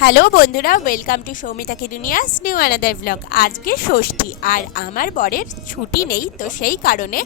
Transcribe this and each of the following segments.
Hello বন্ধুরা, welcome to Soumita কি দুনিয়াস new another blog. আজকে ষষ্ঠী আর আমার বরের ছুটি নেই, তো সেই কারণে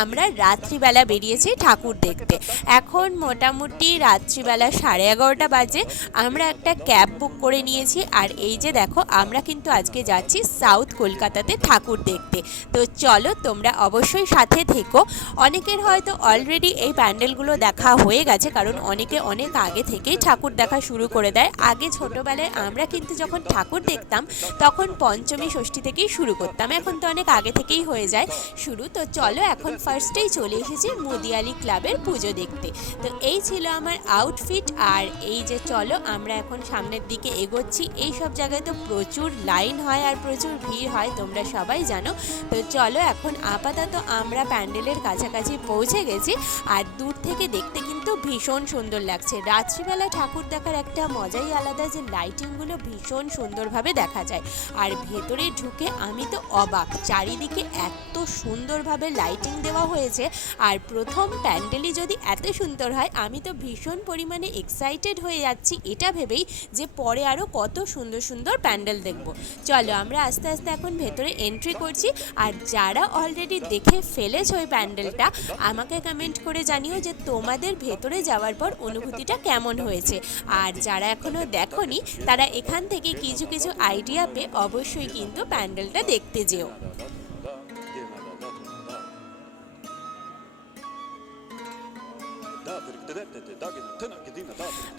আমরা রাত্রিবেলা বেরিয়েছি ঠাকুর দেখতে। এখন মোটামুটি রাত্রিবেলা 11:30 বাজে। আমরা একটা ক্যাব বুক করে নিয়েছি, আর এই যে দেখো আমরা কিন্তু আজকে যাচ্ছি সাউথ কলকাতাতে ঠাকুর দেখতে। তো চলো তোমরা অবশ্যই সাথে থেকো। অনেকের হয়তো অলরেডি এই প্যান্ডেলগুলো দেখা হয়ে গেছে, কারণ অনেকে অনেক আগে থেকেই ঠাকুর দেখা শুরু করে দেয়। আগে ছোটোবেলায় আমরা কিন্তু যখন ঠাকুর দেখতাম তখন পঞ্চমী ষষ্ঠী থেকেই শুরু করতাম, এখন তো অনেক আগে থেকেই হয়ে যায় শুরু। তো চলো এখন ফার্স্টেই চলে এসেছি মুদিয়ালি ক্লাবের পুজো দেখতে। তো এই ছিল আমার আউটফিট, আর এই যে চলো আমরা এখন সামনের দিকে এগোচ্ছি। এই সব জায়গায় তো প্রচুর লাইন হয় আর প্রচুর ভিড় হয়, তোমরা সবাই জানো। তো চলো এখন আপাতত আমরা প্যান্ডেলের কাছাকাছি পৌঁছে গেছি, আর দূর থেকে দেখতে কিন্তু ভীষণ সুন্দর লাগছে। রাত্রিবেলা ঠাকুর দেখার একটা মজাই আলাদা, যে লাইটিংগুলো ভীষণ সুন্দরভাবে দেখা যায়। আর ভেতরে ঢুকে আমি তো অবাক, চারিদিকে এত সুন্দরভাবে লাইটিং দেওয়া হয়েছে। আর প্রথম প্যান্ডেলই যদি এত সুন্দর হয়, আমি তো ভীষণ পরিমাণে এক্সাইটেড হয়ে যাচ্ছি এটা ভেবেই যে পরে আরও কত সুন্দর সুন্দর প্যান্ডেল দেখব। চলো আমরা আস্তে আস্তে এখন ভেতরে এন্ট্রি করছি। আর যারা অলরেডি দেখে ফেলেছো ওই প্যান্ডেলটা, আমাকে কমেন্ট করে জানিও যে তোমাদের ভেতরে যাওয়ার পর অনুভূতিটা কেমন হয়েছে। আর যারা এখনও দেখোনি তারা এখান থেকে কিছু কিছু আইডিয়া পেয়ে অবশ্যই কিন্তু প্যান্ডেলটা দেখতে যেও।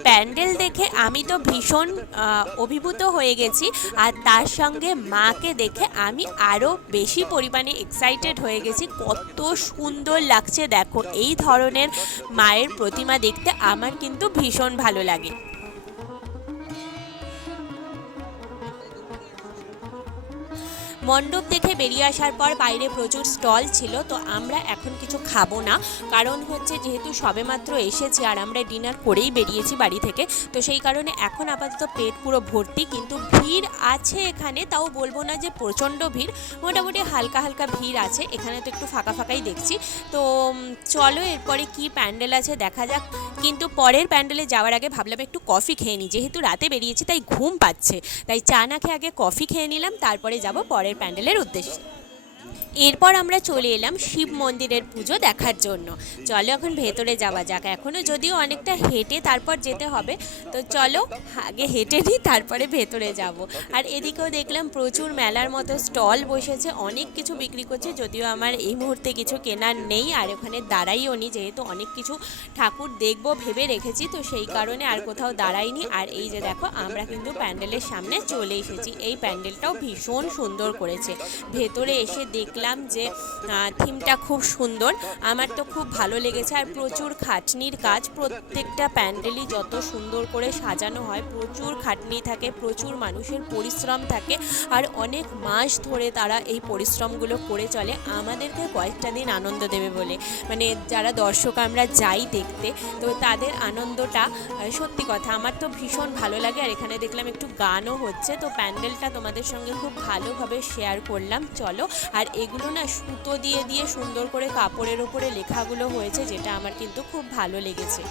প্যান্ডেল দেখে আমি তো ভীষণ অভিভূত হয়ে গেছি, আর তার সঙ্গে মাকে দেখে আমি আরও বেশি পরিমাণে এক্সাইটেড হয়ে গেছি। কত সুন্দর লাগছে দেখো, এই ধরনের মায়ের প্রতিমা দেখতে আমার কিন্তু ভীষণ ভালো লাগে। মণ্ডপ দেখে বেরিয়ে আসার পর বাইরে প্রচুর স্টল ছিল, তো আমরা এখন কিছু খাবো না, কারণ হচ্ছে যেহেতু সবেমাত্র এসেছি আর আমরা ডিনার করেই বেরিয়েছি বাড়ি থেকে। তো সেই কারণে এখন আপাতত পেট পুরো ভর্তি, কিন্তু ভিড় আছে এখানে, তাও বলবো না যে প্রচণ্ড ভিড়, মোটামুটি হালকা হালকা ভিড় আছে এখানে। তো একটু ফাঁকা ফাঁকাই দেখছি। তো চলো এরপরে কি প্যান্ডেল আছে দেখা যাক। কিন্তু পরের প্যান্ডেলে যাওয়ার আগে ভাবলাম একটু কফি খেয়ে নিই, যেহেতু রাতে বেরিয়েছি তাই ঘুম পাচ্ছে, তাই চা না খেয়ে আগে কফি খেয়ে নিলাম, তারপরে যাব পরের প্যান্ডেলের উদ্দেশ্যে। এরপর আমরা চলে এলাম শিব মন্দিরের পুজো দেখার জন্য। চলো এখন ভেতরে যাওয়া যাক। এখনও যদিও অনেকটা হেঁটে তারপর যেতে হবে, তো চলো আগে হেঁটে নিই তারপরে ভেতরে যাব। আর এদিকেও দেখলাম প্রচুর মেলার মতো স্টল বসেছে, অনেক কিছু বিক্রি করছে, যদিও আমার এই মুহূর্তে কিছু কেনার নেই, আর ওখানে দাঁড়াইও নি, যেহেতু অনেক কিছু ঠাকুর দেখবো ভেবে রেখেছি, তো সেই কারণে আর কোথাও দাঁড়াইনি। আর এই যে দেখো আমরা কিন্তু প্যান্ডেলের সামনে চলে এসেছি। এই প্যান্ডেলটাও ভীষণ সুন্দর করেছে। ভেতরে এসে দেখলাম যে থিমটা খুব সুন্দর, আমার তো খুব ভালো লেগেছে। আর প্রচুর খাটনির কাজ, প্রত্যেকটা প্যান্ডেলই যত সুন্দর করে সাজানো হয়, প্রচুর খাটনি থাকে, প্রচুর মানুষের পরিশ্রম থাকে, আর অনেক মাস ধরে তারা এই পরিশ্রমগুলো করে চলে আমাদেরকে কয়েকটা দিন আনন্দ দেবে বলে। মানে যারা দর্শক আমরা যাই দেখতে, তো তাদের আনন্দটা সত্যি কথা আমার তো ভীষণ ভালো লাগে। আর এখানে দেখলাম একটু গানও হচ্ছে, তো প্যান্ডেলটা তোমাদের সঙ্গে খুব ভালোভাবে শেয়ার করলাম। চলো, আর এগুলো না সুতো দিয়ে দিয়ে সুন্দর করে কাপড়ের ওপরে লেখাগুলো হয়েছে, যেটা আমার কিন্তু খুব ভালো লেগেছে।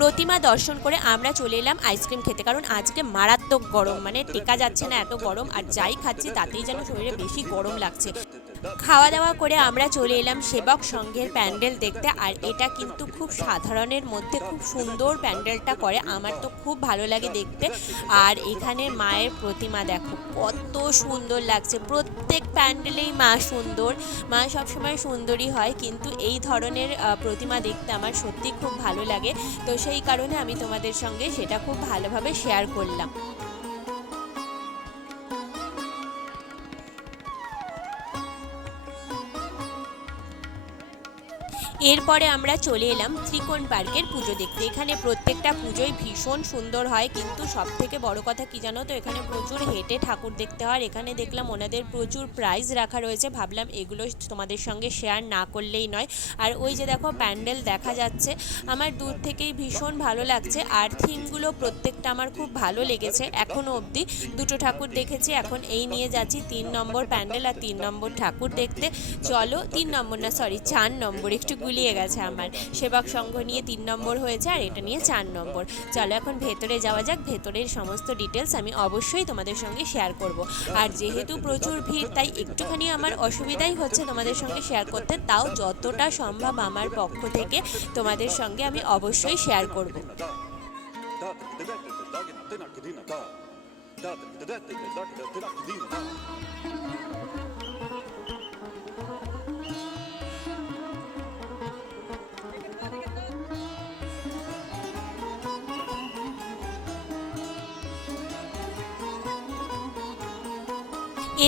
প্রতিমা দর্শন করে আমরা চলে এলাম আইসক্রিম খেতে, কারণ আজকে মারাত্মক গরম, মানে টেকা যাচ্ছে না এত গরম, আর যাই খাচ্ছি তাতেই যেন শরীরে বেশি গরম লাগছে। খাওয়া দাওয়া করে আমরা চলে এলাম সেবক সংঘের প্যান্ডেল দেখতে। আর এটা কিন্তু খুব সাধারণের মধ্যে খুব সুন্দর প্যান্ডেলটা করে, আমার তো খুব ভালো লাগে দেখতে। আর এখানের মায়ের প্রতিমা দেখো কত সুন্দর লাগছে, প্রত্যেক প্যান্ডেলেই মা সুন্দর, মা সবসময় সুন্দরী হয়, কিন্তু এই ধরনের প্রতিমা দেখতে আমার সত্যি খুব ভালো লাগে। তো সেই কারণে আমি তোমাদের সঙ্গে সেটা খুব ভালোভাবে শেয়ার করলাম। এরপরে আমরা চলে এলাম ত্রিকোণ পার্কের পুজো দেখতে। এখানে প্রত্যেকটা পুজোই ভীষণ সুন্দর হয়, কিন্তু সব থেকে বড় কথা কি জানো তো, এখানে প্রচুর হেঁটে ঠাকুর দেখতে হয়। এখানে দেখলাম ওনাদের প্রচুর প্রাইজ রাখা রয়েছে, ভাবলাম এগুলো তোমাদের সঙ্গে শেয়ার না করলেই নয়। আর ওই যে দেখো প্যান্ডেল দেখা যাচ্ছে, আমার দূর থেকেই ভীষণ ভালো লাগছে। আর থিমগুলো প্রত্যেকটা আমার খুব ভালো লেগেছে। এখনও অবধি দুটো ঠাকুর দেখেছি, এখন এই নিয়ে যাচ্ছি 3 নম্বর প্যান্ডেল আর 3 নম্বর ঠাকুর দেখতে। চলো 3 নম্বর না, সরি 4 নম্বর, একটু গুলিয়ে গেছে আমার। সেবক সংঘ নিয়ে 3 নম্বর হয়েছে আর এটা নিয়ে 4 নম্বর। চলো এখন ভেতরে যাওয়া যাক। ভেতরের সমস্ত ডিটেলস আমি অবশ্যই তোমাদের সঙ্গে শেয়ার করব। আর যেহেতু প্রচুর ভিড়, তাই একটুখানি আমার অসুবিধাই হচ্ছে তোমাদের সঙ্গে শেয়ার করতে, তাও যতটা সম্ভব আমার পক্ষ থেকে তোমাদের সঙ্গে আমি অবশ্যই শেয়ার করব।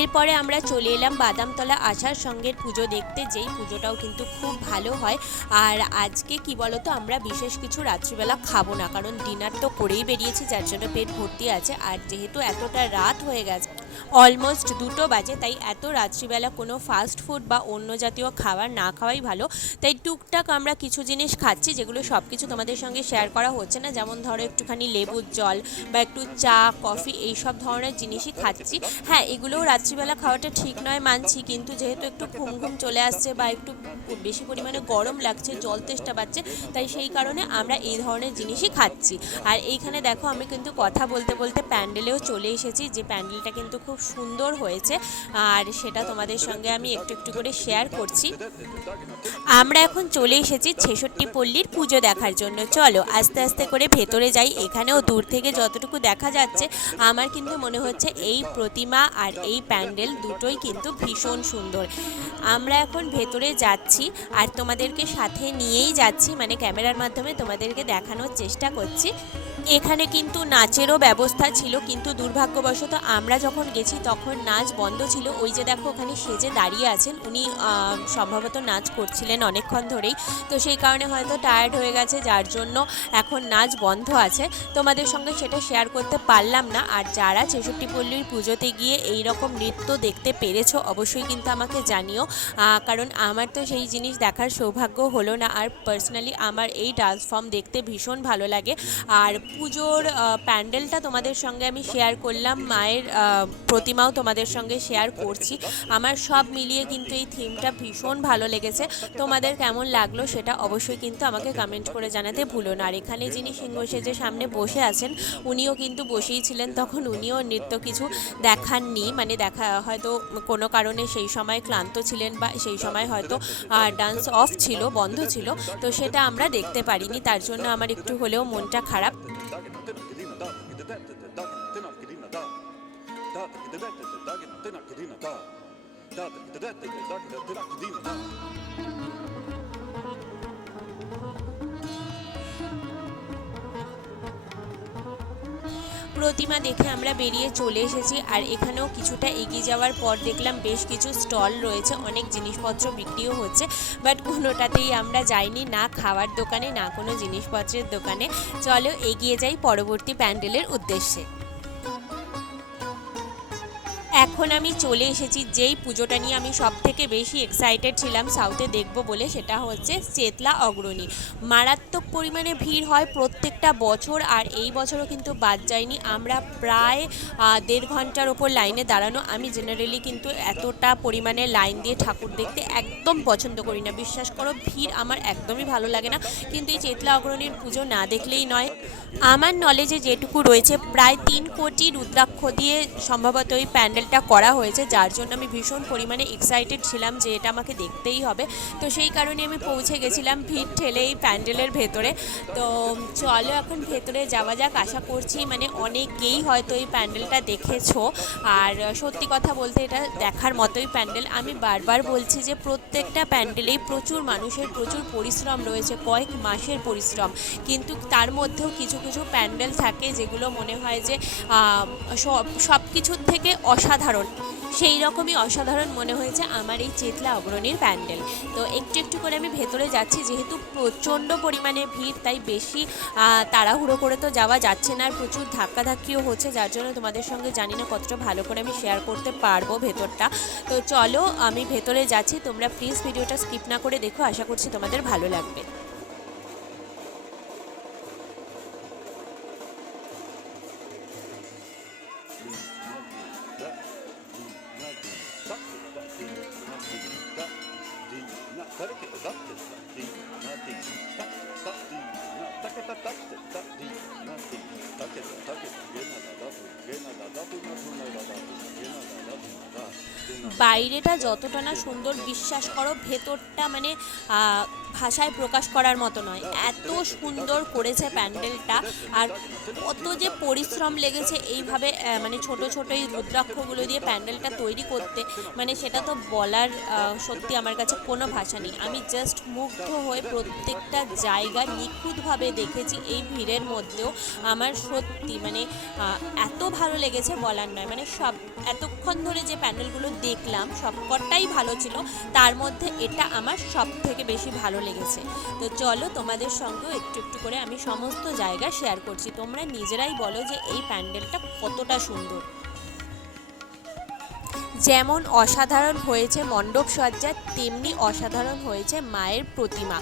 এরপরে আমরা চলে এলাম বাদামতলা আশার সঙ্গের পুজো দেখতে, যেই পুজোটাও কিন্তু খুব ভালো হয়। আর আজকে কি বলতো, আমরা বিশেষ কিছু রাত্রিবেলা খাবো না, কারণ ডিনার তো করেই বেরিয়েছি, যার জন্য পেট ভর্তি আছে। আর যেহেতু এতটা রাত হয়ে গেছে, অলমোস্ট 2টো বাজে, তাই এত রাত্রিবেলা কোনো ফাস্ট ফুড বা অন্য জাতীয় খাবার না খাওয়াই ভালো। তাই টুকটাক আমরা কিছু জিনিস খাচ্ছি, যেগুলো সব কিছু তোমাদের সঙ্গে শেয়ার করা হচ্ছে না। যেমন ধরো একটুখানি লেবুর জল বা একটু চা কফি এইসব ধরনের জিনিসই খাচ্ছি। হ্যাঁ, এগুলোও রাত্রিবেলা খাওয়াটা ঠিক নয় মানছি, কিন্তু যেহেতু একটু ঘুম ঘুম চলে আসছে বা একটু বেশি পরিমাণে গরম লাগছে, জল তেষ্টা পাচ্ছে, তাই সেই কারণে আমরা এই ধরনের জিনিসই খাচ্ছি। আর এইখানে দেখো আমি কিন্তু কথা বলতে বলতে প্যান্ডেলেও চলে এসেছি, যে প্যান্ডেলটা কিন্তু খুব সুন্দর হয়েছে, আর সেটা তোমাদের সঙ্গে আমি একটু একটু করে শেয়ার করছি। আমরা এখন চলে এসেছি 66 পল্লীর পুজো দেখার জন্য। চলো আস্তে আস্তে করে ভেতরে যাই। এখানেও দূর থেকে যতটুকু দেখা যাচ্ছে, আমার কিন্তু মনে হচ্ছে এই প্রতিমা আর এই প্যান্ডেল দুটোই কিন্তু ভীষণ সুন্দর। আমরা এখন ভেতরে যাচ্ছি আর তোমাদেরকে সাথে নিয়েই যাচ্ছি, মানে ক্যামেরার মাধ্যমে তোমাদেরকে দেখানোর চেষ্টা করছি। এখানে কিন্তু নাচেরও ব্যবস্থা ছিল, কিন্তু দুর্ভাগ্যবশত আমরা যখন গেছি তখন নাচ বন্ধ ছিল। ওই যে দেখো ওখানে সেজে দাঁড়িয়ে আছেন উনি, সম্ভবত নাচ করছিলেন অনেকক্ষণ ধরেই, তো সেই কারণে হয়তো টায়ার্ড হয়ে গেছে, যার জন্য এখন নাচ বন্ধ আছে। তোমাদের সঙ্গে সেটা শেয়ার করতে পারলাম না। আর যারা 66 পল্লীর পুজোতে গিয়ে এই রকম নৃত্য দেখতে পেরেছো, অবশ্যই কিন্তু আমাকে জানিও, কারণ আমার তো সেই জিনিস দেখার সৌভাগ্য হলো না। আর পার্সোনালি আমার এই ডান্স ফর্ম দেখতে ভীষণ ভালো লাগে। আর পুজোর প্যান্ডেলটা তোমাদের সঙ্গে আমি শেয়ার করলাম, মায়ের প্রতিমাও তোমাদের সঙ্গে শেয়ার করছি। আমার সব মিলিয়ে কিন্তু এই থিমটা ভীষণ ভালো লেগেছে। তোমাদের কেমন লাগলো সেটা অবশ্যই কিন্তু আমাকে কমেন্ট করে জানাতে ভুলো না। আর এখানে যিনি সিংহ সেজে সামনে বসে আছেন, উনিও কিন্তু বসেই ছিলেন, তখন উনিও নৃত্য কিছু দেখাননি, মানে হয়তো কোনো কারণে সেই সময় ক্লান্ত ছিলেন বা সেই সময় হয়তো ডান্স অফ ছিল, বন্ধ ছিল, তো সেটা আমরা দেখতে পারিনি, তার জন্য আমার একটু হলেও মনটা খারাপ। প্রতিমা দেখে আমরা বেরিয়ে চলে এসেছি। আর এখানেও কিছুটা এগিয়ে যাওয়ার পর দেখলাম বেশ কিছু স্টল রয়েছে, অনেক জিনিসপত্র বিক্রিও হচ্ছে, বাট কোনোটাতেই আমরা যাইনি, না খাওয়ার দোকানে না কোনো জিনিসপত্রের দোকানে। চলো এগিয়ে যাই পরবর্তী প্যান্ডেলের উদ্দেশ্যে। এখন আমি চলে এসেছি যেই পুজোটা নিয়ে আমি সব থেকে বেশি এক্সাইটেড ছিলাম সাউথে দেখব বলে, সেটা হচ্ছে চেতলা অগ্রণী। মারাত্মক পরিমাণে ভিড় হয় প্রত্যেকটা বছর, আর এই বছরও কিন্তু বাদ যায়নি। আমরা প্রায় 1.5 ঘন্টার ওপর লাইনে দাঁড়ানো। আমি জেনারেলি কিন্তু এতটা পরিমাণে লাইন দিয়ে ঠাকুর দেখতে একদম পছন্দ করি না, বিশ্বাস করো, ভিড় আমার একদমই ভালো লাগে না। কিন্তু এই চেতলা অগ্রণীর পুজো না দেখলেই নয়। আমার নলেজে যেটুকু রয়েছে, প্রায় 3 কোটি রুদ্রাক্ষ দিয়ে সম্ভবত ওই প্যান্ডেলটা করা হয়েছে, যার জন্য আমি ভীষণ পরিমাণে এক্সাইটেড ছিলাম যে এটা আমাকে দেখতেই হবে। তো সেই কারণে আমি পৌঁছে গেছিলাম ভিড় ঠেলে এই প্যান্ডেলের ভেতরে। তো চলো এখন ভেতরে যাওয়া যাক। আশা করছি মানে অনেকেই হয়তো এই প্যান্ডেলটা দেখেছো, আর সত্যি কথা বলতে এটা দেখার মতোই প্যান্ডেল। আমি বারবার বলছি যে প্রত্যেকটা প্যান্ডেলেই প্রচুর মানুষের প্রচুর পরিশ্রম রয়েছে, কয়েক মাসের পরিশ্রম, কিন্তু তার মধ্যেও কিছু কিছু প্যান্ডেল থাকে যেগুলো মনে হয় যে সব কিছুর থেকে অসাধারণ। সেই রকমই অসাধারণ মনে হয়েছে আমার এই চেতলা অগ্রণীর প্যান্ডেল। তো একটু একটু করে আমি ভেতরে যাচ্ছি, যেহেতু প্রচণ্ড পরিমাণে ভিড় তাই বেশি তাড়াহুড়ো করে তো যাওয়া যাচ্ছে না, আর প্রচুর ধাক্কাধাক্কিও হচ্ছে, যার জন্য তোমাদের সঙ্গে জানি না কতটা ভালো করে আমি শেয়ার করতে পারবো ভেতরটা। তো চলো আমি ভেতরে যাচ্ছি, তোমরা প্লিজ ভিডিওটা স্কিপ না করে দেখো, আশা করছি তোমাদের ভালো লাগবে। বাইরেটা যতটা না সুন্দর, বিশ্বাস করো ভেতরটা মানে ভাষায় প্রকাশ করার মতো নয়, এত সুন্দর করেছে প্যান্ডেলটা। আর কত যে পরিশ্রম লেগেছে এইভাবে মানে ছোট ছোট এই রুদ্রাক্ষগুলো দিয়ে প্যান্ডেলটা তৈরি করতে, মানে সেটা তো বলার সত্যি আমার কাছে কোনো ভাষা নেই। আমি জাস্ট মুগ্ধ হয়ে প্রত্যেকটা জায়গা নিখুঁতভাবে দেখেছি এই ভিড়ের মধ্যেও। আমার সত্যি মানে এত ভালো লেগেছে বলার নয়। মানে সব এতক্ষণ ধরে যে প্যান্ডেলগুলো দেখলাম সবকটাই ভালো ছিল, তার মধ্যে এটা আমার সব থেকে বেশি ভালো লেগেছে। তো চলো তোমাদের সঙ্গেও একটু একটু করে আমি সমস্ত জায়গা শেয়ার করছি, তোমরা নিজেরাই বলো যে এই প্যান্ডেলটা কতটা সুন্দর। যেমন অসাধারণ হয়েছে মণ্ডপ সজ্জা, তেমনি অসাধারণ হয়েছে মায়ের প্রতিমা।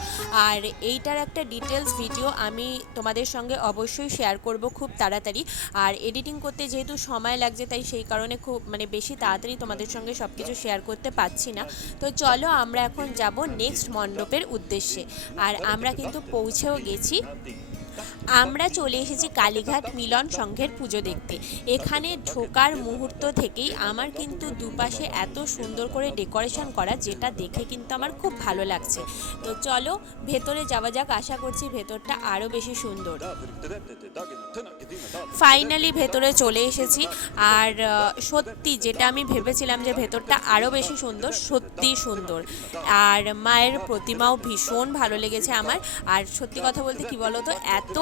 আর এইটার একটা ডিটেলস ভিডিও আমি তোমাদের সঙ্গে অবশ্যই শেয়ার করব খুব তাড়াতাড়ি। আর এডিটিং করতে যেহেতু সময় লাগছে, তাই সেই কারণে খুব মানে বেশি তাড়াতাড়ি তোমাদের সঙ্গে সব কিছু শেয়ার করতে পারছি না। তো চলো আমরা এখন যাব নেক্সট মণ্ডপের উদ্দেশ্যে। আর আমরা কিন্তু পৌঁছেও গেছি। আমরা চলে এসেছি কালীঘাট মিলন সংঘের পুজো দেখতে। এখানে ঢোকার মুহূর্ত থেকেই আমার কিন্তু দুপাশে এত সুন্দর করে ডেকোরেশন করা, যেটা দেখে কিন্তু আমার খুব ভালো লাগছে। তো চলো ভেতরে যাওয়া যাক, আশা করছি ভেতরটা আরও বেশি সুন্দর। ফাইনালি ভেতরে চলে এসেছি। আর সত্যি যেটা আমি ভেবেছিলাম যে ভেতরটা আরও বেশি সুন্দর, সত্যি সুন্দর। আর মায়ের প্রতিমাও ভীষণ ভালো লেগেছে আমার। আর সত্যি কথা বলতে কি বলো তো, এত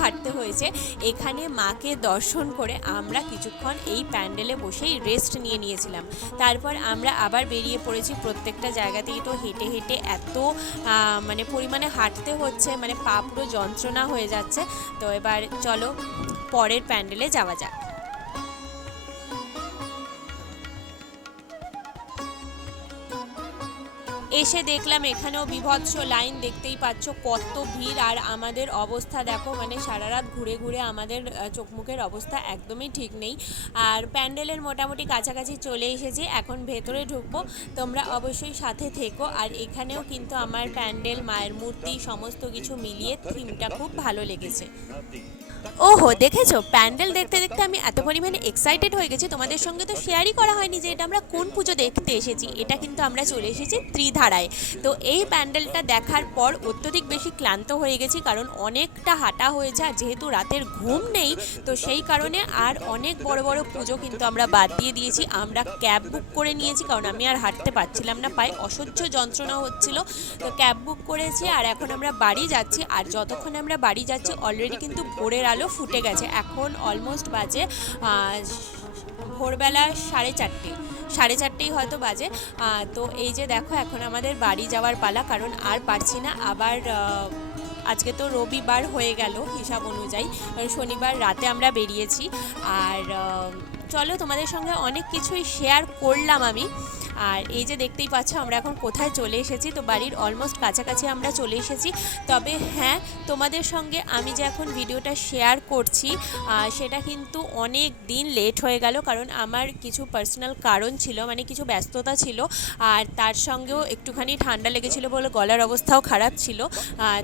হাঁটতে হয়েছে এখানে মাকে দর্শন করে আমরা কিছুক্ষণ এই প্যান্ডেলে বসেই রেস্ট নিয়েছিলাম। তারপর আমরা আবার বেরিয়ে পড়েছি প্রত্যেকটা জায়গাতেই। তো হেঁটে হেঁটে এত মানে পরিমাণে হাঁটতে হচ্ছে, মানে পা পুরো যন্ত্রণা হয়ে যাচ্ছে। তো এবার চলো পরের প্যান্ডেলে যাওয়া যাক। এসে দেখলাম এখানেও বিভৎস লাইন, দেখতেই পাচ্ছ কত ভিড়। আর আমাদের অবস্থা দেখো, মানে সারা রাত ঘুরে ঘুরে আমাদের চোখ মুখের অবস্থা একদমই ঠিক নেই। আর প্যান্ডেলের মোটামুটি কাছাকাছি চলে এসেছি, এখন ভেতরে ঢুকবো, তোমরা অবশ্যই সাথে থেকো। আর এখানেও কিন্তু আমার প্যান্ডেল, মায়ের মূর্তি সমস্ত কিছু মিলিয়ে থিমটা খুব ভালো লেগেছে। ওহো, দেখেছো প্যান্ডেল দেখতে দেখতে আমি এত পরিমাণে এক্সাইটেড হয়ে গেছি, তোমাদের সঙ্গে তো শেয়ারই করা হয়নি যে এটা আমরা কোন পুজো দেখতে এসেছি। এটা কিন্তু আমরা চলে এসেছি ত্রিধারায়। তো এই প্যান্ডেলটা দেখার পর অত্যধিক বেশি ক্লান্ত হয়ে গেছি, কারণ অনেকটা হাঁটা হয়েছে। আর যেহেতু রাতের ঘুম নেই, তো সেই কারণে আর অনেক বড় বড় পুজো কিন্তু আমরা বাদ দিয়ে দিয়েছি। আমরা ক্যাব বুক করে নিয়েছি, কারণ আমি আর হাঁটতে পারছিলাম না, পায়ে অসহ্য যন্ত্রণা হচ্ছিল। তো ক্যাব বুক করেছি আর এখন আমরা বাড়ি যাচ্ছি। আর যতক্ষণে আমরা বাড়ি যাচ্ছি অলরেডি কিন্তু ভোরের আলো ফুটে গেছে। এখন অলমোস্ট বাজে ভোরবেলা 4:30 হয়তো বাজে। তো এই যে দেখো এখন আমাদের বাড়ি যাওয়ার পালা, কারণ আর পারছি না। আবার আজকে তো রবিবার হয়ে গেল হিসাব অনুযায়ী, শনিবার রাতে আমরা বেরিয়েছি। আর চলো তোমাদের সঙ্গে অনেক কিছুই শেয়ার করলাম আমি। আর এই যে দেখতেই পাচ্ছ আমরা এখন কোথায় চলে এসেছি। তো বাড়ির অলমোস্ট কাছাকাছি আমরা চলে এসেছি। তবে হ্যাঁ, তোমাদের সঙ্গে আমি যে এখন ভিডিওটা শেয়ার করছি সেটা কিন্তু অনেক দিন লেট হয়ে গেল, কারণ আমার কিছু পার্সোনাল কারণ ছিল, মানে কিছু ব্যস্ততা ছিল। আর তার সঙ্গেও একটুখানি ঠান্ডা লেগেছিলো বলে গলার অবস্থাও খারাপ ছিল।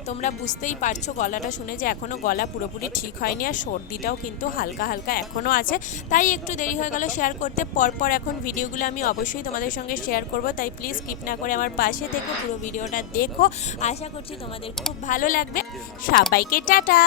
তোমরা বুঝতেই পারছো গলাটা শুনে যে এখনও গলা পুরোপুরি ঠিক হয়নি, আর সর্দিটাও কিন্তু হালকা হালকা এখনও আছে, তাই একটু দেরি হয়ে গেল শেয়ার করতে। পরপর এখন ভিডিওগুলো আমি অবশ্যই তোমাদের সঙ্গে শেয়ার করব, তাই প্লিজ স্কিপ না করে আমার পাশে থেকো, পুরো ভিডিওটা দেখো। আশা করছি তোমাদের খুব ভালো লাগবে। সবাইকে টাটা।